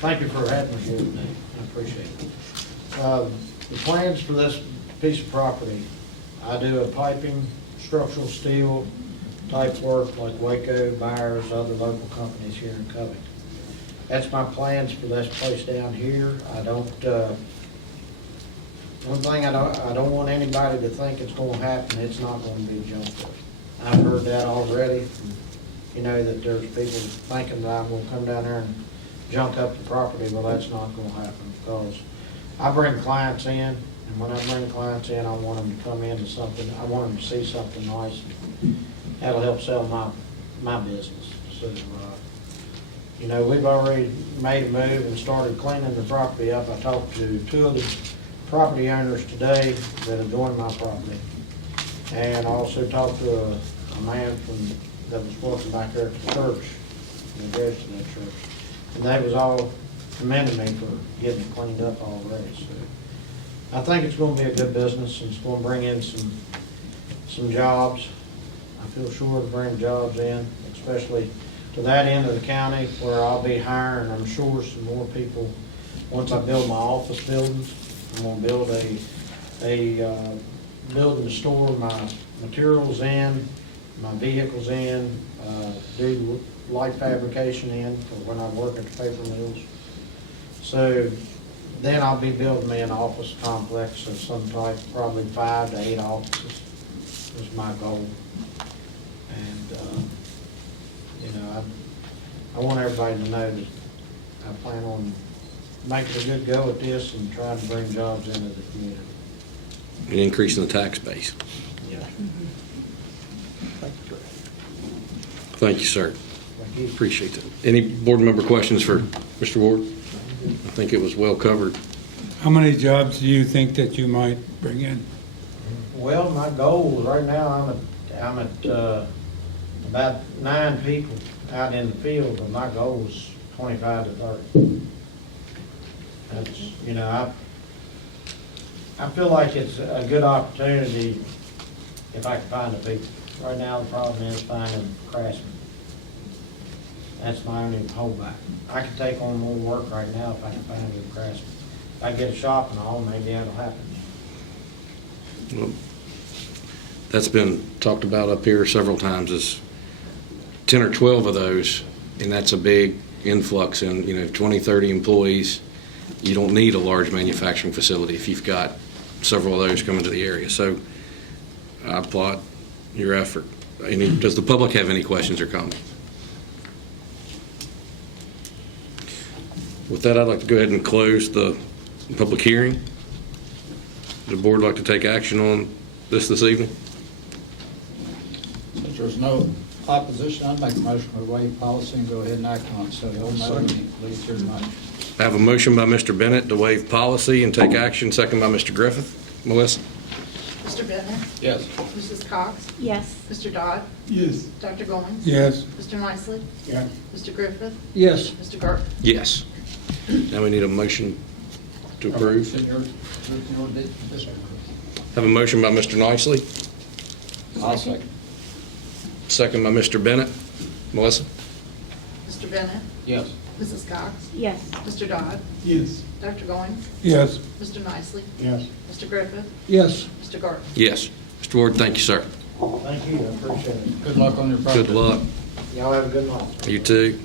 Thank you for having me here today. I appreciate it. The plans for this piece of property, I do a piping, structural steel type work like Waco, Byers, other local companies here in Covington. That's my plans for this place down here. I don't, one thing I don't want anybody to think it's gonna happen, it's not gonna be jumped up. I've heard that already, you know, that there's people thinking that I'm gonna come down there and junk up the property. Well, that's not gonna happen, because I bring clients in, and when I bring clients in, I want them to come into something, I want them to see something nice. That'll help sell my business. So, you know, we've already made a move and started cleaning the property up. I talked to 2 of the property owners today that have joined my property. And I also talked to a man that was working back there at the church, in the to that church. And they was all commending me for getting it cleaned up already. So I think it's gonna be a good business, and it's gonna bring in some jobs. I feel sure to bring jobs in, especially to that end of the county where I'll be hiring, I'm sure, some more people. Once I build my office buildings, I'm gonna build a building to store my materials in, my vehicles in, do light fabrication in for when I work at the paper mills. So then I'll be building me an office complex of some type, probably 5 to 8 offices is my goal. And, you know, I want everybody to know that I plan on making a good go at this and trying to bring jobs into the community. And increasing the tax base. Yeah. Thank you, sir. Thank you. Appreciate it. Any board member questions for Mr. Ward? I think it was well covered. How many jobs do you think that you might bring in? Well, my goal right now, I'm at about 9 people out in the field, but my goal is 25 to 30. That's, you know, I feel like it's a good opportunity if I can find the people. Right now, the problem is finding craftsmen. That's my only holdback. I can take on more work right now if I can find a good craftsman. If I get a shop and all, maybe that'll happen. Well, that's been talked about up here several times, is 10 or 12 of those, and that's a big influx in, 20, 30 employees. You don't need a large manufacturing facility if you've got several of those coming to the area. So I applaud your effort. Does the public have any questions or comments? With that, I'd like to go ahead and close the public hearing. Does the board like to take action on this evening? Since there's no opposition, I'd make a motion to waive policy and go ahead and act on it, so they'll know when he leaves here tonight. I have a motion by Mr. Bennett to waive policy and take action, second by Mr. Griffith. Melissa? Mr. Bennett? Yes. Mrs. Cox? Yes. Mr. Dodd? Yes. Dr. Goins? Yes. Mr. Nicely? Yeah. Mr. Griffith? Yes. Mr. Gart? Yes. Now we need a motion to approve. Have a motion by Mr. Nicely, I'll second. second by Mr. Bennett. Melissa? Mr. Bennett? Yes. Mrs. Cox? Yes. Mr. Dodd? Yes. Dr. Goins? Yes. Mr. Nicely? Yes. Mr. Griffith? Yes. Mr. Gart? Yes. Mr. Ward, thank you, sir. Thank you, I appreciate it. Good luck on your project. Good luck. Y'all have a good night. You too.